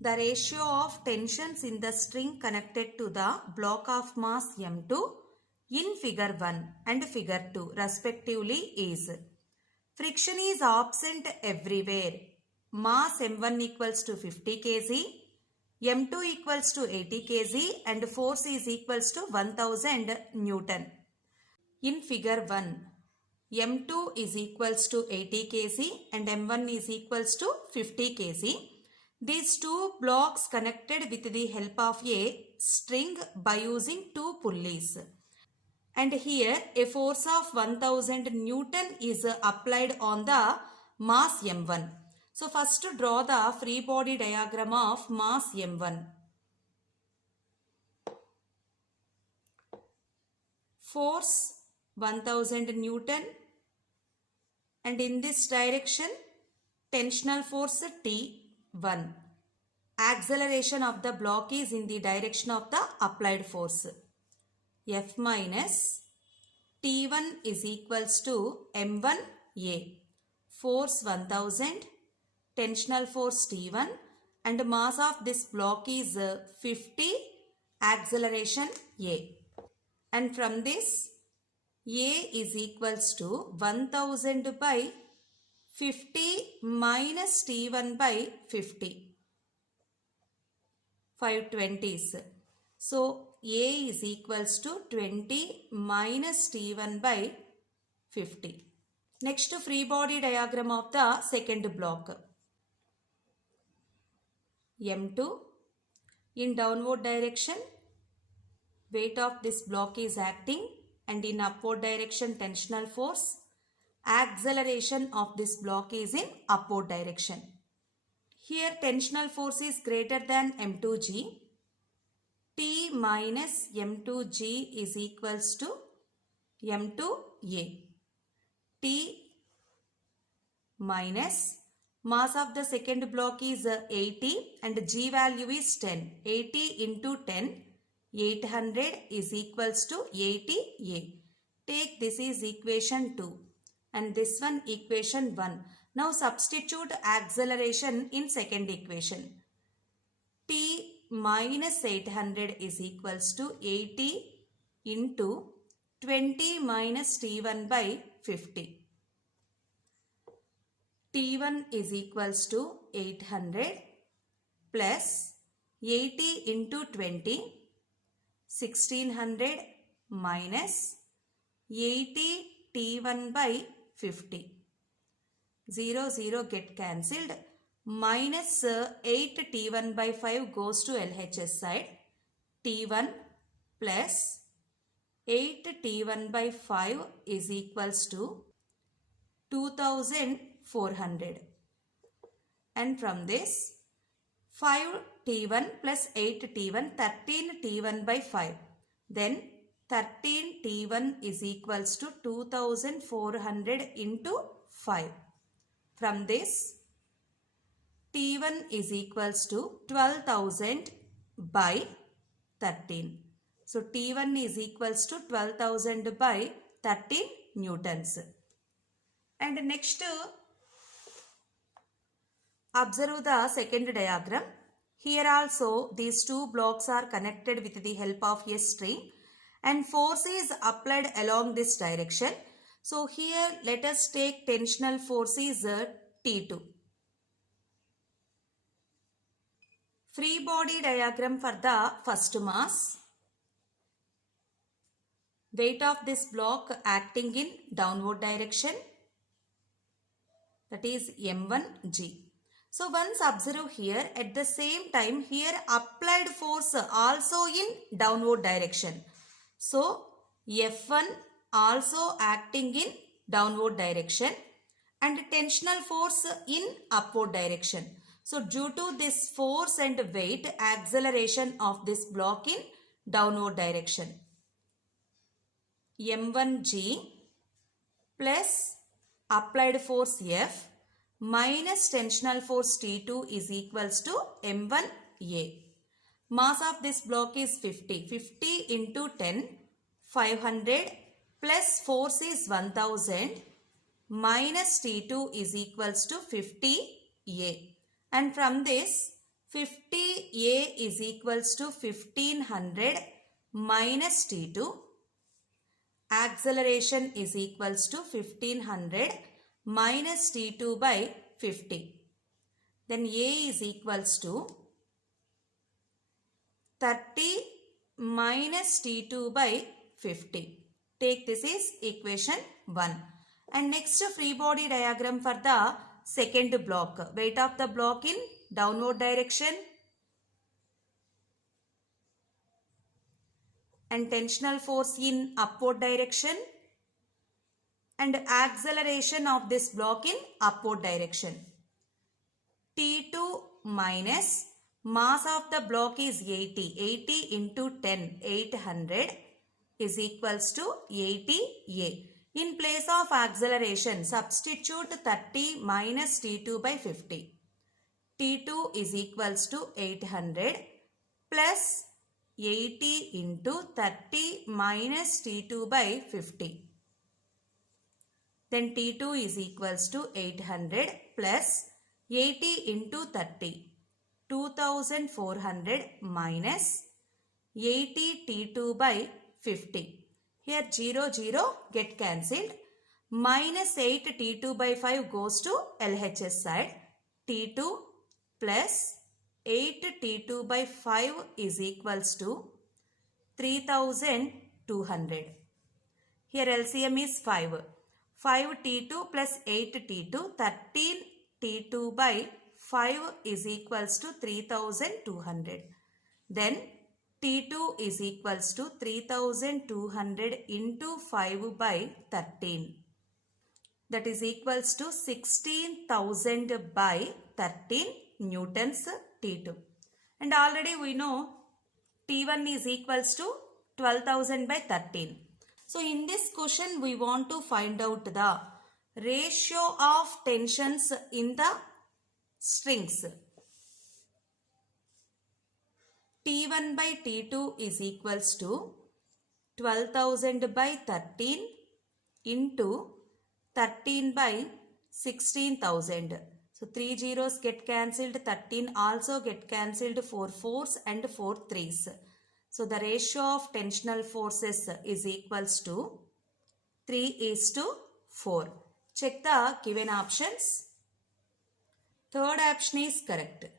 the ratio of tensions in the string connected to the block of mass M2 in figure 1 and figure 2 respectively is: friction is absent everywhere. Mass M1 equals to 50 kg, M2 equals to 80 kg and force is equals to 1000 Newton. In figure 1, M2 is equals to 80 kg and M1 is equals to 50 kg. These two blocks connected with the help of a string by using two pulleys. And here a force of 1000 Newton is applied on the mass M1. So first draw the free body diagram of mass M1. Force 1000 Newton and in this direction tensional force T1. Acceleration of the block is in the direction of the applied force. F minus T1 is equals to M1A. Force 1000, tensional force T1 and mass of this block is 50, acceleration A. And from this A is equals to 1000 by 50 minus T1 by 50. 520s. So A is equals to 20 minus T1 by 50. Next free body diagram of the second block. M2 in downward direction weight of this block is acting and in upward direction tensional force. Acceleration of this block is in upward direction. Here tensional force is greater than M2G. T minus M2G is equals to M2A. T minus mass of the second block is 80 and G value is 10. 80 into 10, 800 is equals to 80A. Take this is equation 2 and this one equation 1. Now substitute acceleration in second equation. T minus 800 is equals to 80 into 20 minus T1 by 50. T1 is equals to 800 plus 80 into 20, 1600 minus 80 T1 by 50. 0, 0 get cancelled. Minus 8 T1 by 5 goes to LHS side. T1 plus 8 T1 by 5 is equals to 2400. And from this 5 T1 plus 8 T1, 13 T1 by 5. Then 13 T1 is equals to 2400 into 5. From this T1 is equals to 12,000 by 13. So T1 is equals to 12,000 by 13 newtons. And next observe the second diagram. Here also these two blocks are connected with the help of a string and force is applied along this direction. So here let us take tensional force is T2. Free body diagram for the first mass. Weight of this block acting in downward direction, that is M1G. So once observe here, at the same time here applied force also in downward direction. So F1 also acting in downward direction and tensional force in upward direction. So due to this force and weight, acceleration of this block in downward direction. M1G plus applied force F minus tensional force T2 is equals to M1A. Mass of this block is 50. 50 into 10, 500 plus force is 1000 minus T2 is equals to 50A. And from this 50A is equals to 1500 minus T2. Acceleration is equals to 1500 minus T2 by 50. Then A is equals to 30 minus T2 by 50. Take this is equation 1. And next free body diagram for the second block. Weight of the block in downward direction and tensional force in upward direction and acceleration of this block in upward direction. T2 minus mass of the block is 80. 80 into 10, 800 is equals to 80A. In place of acceleration, substitute 30 minus T2 by 50. T2 is equals to 800 plus 80 into 30 minus T2 by 50. Then T2 is equals to 800 plus 80 into 30. 2400 minus 80 T2 by 50. Here 0, 0 get cancelled. Minus 8 T2 by 5 goes to LHS side. T2 plus 8 T2 by 5 is equals to 3200. Here LCM is 5. 5 T2 plus 8 T2, 13 T2 by 5 is equals to 3200. Then T2 is equals to 3200 into 5 by 13. That is equals to 16,000 by 13 newtons T2. And already we know T1 is equals to 12,000 by 13. So in this question we want to find out the ratio of tensions in the strings. T1 by T2 is equals to 12,000 by 13 into 13 by 16,000. So 3 zeros get cancelled, 13 also get cancelled, 4 fours and 4 threes. So the ratio of tensional forces is equals to 3:4. Check the given options. Third option is correct.